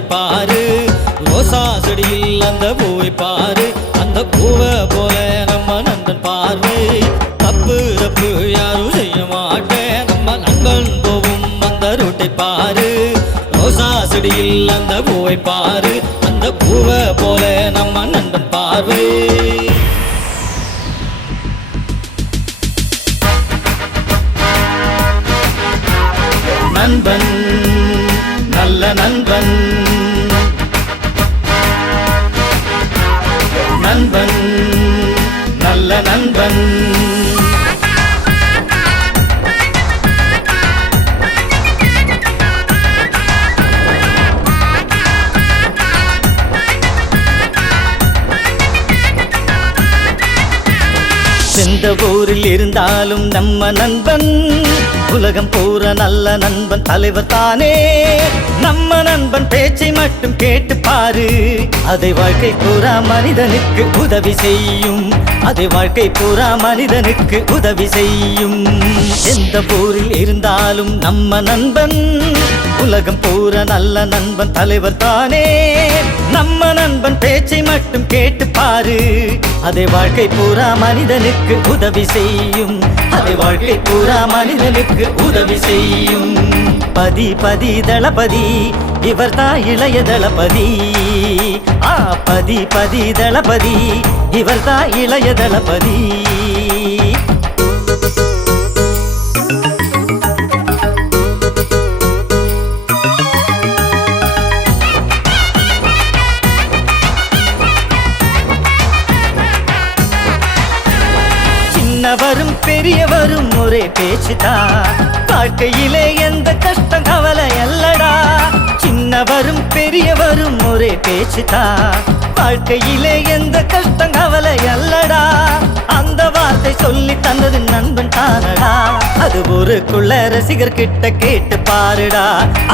ரூட்டை பாரு. ரோசா செடியில் அந்த பூவை பாரு. அந்த பூவை போல நம்ம நண்பன் பார்வை. தப்பு தப்பு யாரும் செய்ய மாட்டேன். நம்ம நண்பன் போவும் அந்த ரூட்டை பாரு. ரோசா செடியில் அந்த பூவை பாரு. அந்த பூவை போல நம்ம நண்பன் பார்வை. நண்பன் நல்ல நண்பன், நண்பன் நல்ல நண்பன். எந்த ஊரில் இருந்தாலும் நம்ம நண்பன். உலகம் பூரா நல்ல நண்பன், தலைவர் தானே. நம்ம நண்பன் பேச்சை மட்டும் கேட்டு பாரு. அதை வாழ்க்கை பூரா மனிதனுக்கு உதவி செய்யும். அதை வாழ்க்கை பூரா மனிதனுக்கு உதவி செய்யும். எந்த ஊரில் இருந்தாலும் நம்ம நண்பன். உலகம் பூரா நல்ல நண்பன், தலைவர் தானே. நம்ம நண்பன் பேச்சை மட்டும் கேட்டு பாரு. அதை வாழ்க்கை பூரா மனிதனுக்கு உதவி செய்யும். அதை வாழ்க்கை பூரா மனிதனுக்கு உதவி செய்யும். பதி பதி தளபதி, இவர் தான் இளைய தளபதி. பதி பதி தளபதி, இவர் தான் இளைய தளபதி. சின்னவரும் பெரியவரும் ஒரே பேச்சுதான். வாழ்க்கையிலே எந்த கஷ்டம் கவலை அல்லடா. சின்னவரும் பெரியவரும் ஒரே பேச்சுதான். வாழ்க்கையிலே எந்த கஷ்டம் கவலை அல்லடா. அந்த வார்த்தை சொல்லி தந்தது நண்பன் தானடா. அது ஊருக்குள்ள ரசிகர் கிட்ட கேட்டு பாருடா.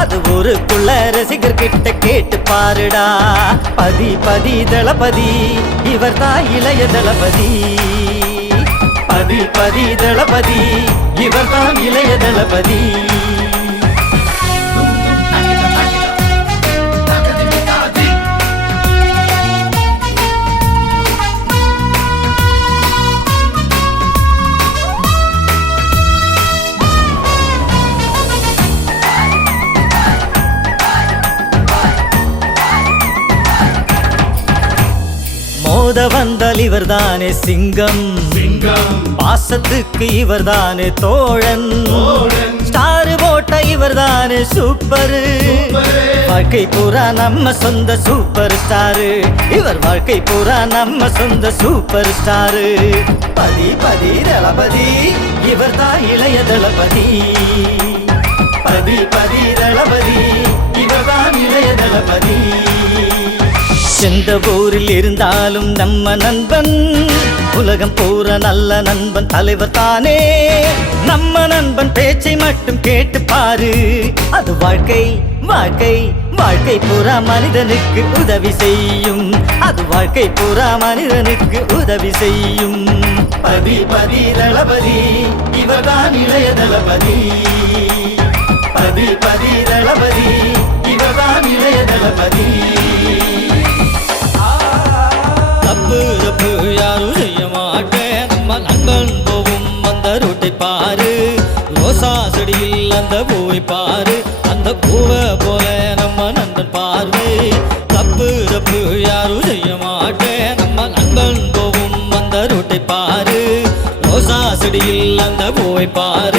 அது ஊருக்குள்ள ரசிகர் கிட்ட கேட்டு பாருடா. பதி பதி தளபதி, இவர் தான் இளைய தளபதி. பதி பதி தளபதி, இவர் தான் இளைய தளபதி. மோத வந்தால் இவர் தானே சிங்கம். பாசத்துக்கு இவர் தானே தோழன். ஸ்டார் போட்ட இவர் தானே சூப்பர். வாழ்க்கை பூரா நம்ம சொந்த சூப்பர் ஸ்டாரு. இவர் வாழ்க்கை பூரா நம்ம சொந்த சூப்பர் ஸ்டாரு. பதி பதி தளபதி, இவர் தான் இளைய தளபதி. பதி பதி தளபதி, இவர் தான் இளைய தளபதி. எந்த ஊரில் இருந்தாலும் நம்ம நண்பன். உலகம் பூரா நல்ல நண்பன், தலைவர் தானே. நம்ம நண்பன் பேச்சை மட்டும் கேட்டு பாரு. அது வாழ்க்கை வாழ்க்கை வாழ்க்கை பூரா மனிதனுக்கு உதவி செய்யும். அது வாழ்க்கை பூரா மனிதனுக்கு உதவி செய்யும். பதி பதி தளபதி, இவர் தான் இளைய தளபதி. பதி பதி தளபதி, இவர் தான் இளைய தளபதி. தப்பு தப்பு யாரும் செய்ய மாட்டேன். நம்ம நண்பன் போவும் அந்த ரூட்டை பாரு. ரோசா செடியில் அந்த பூவை பாரு. அந்த பூவை போல நம்ம நண்பன் பார்வை. தப்பு தப்பு யாரும் செய்ய மாட்டேன். நம்ம நண்பன் போவும் அந்த ரூட்டை பாரு. ரோசா செடியில் அந்த பூவை பாரு.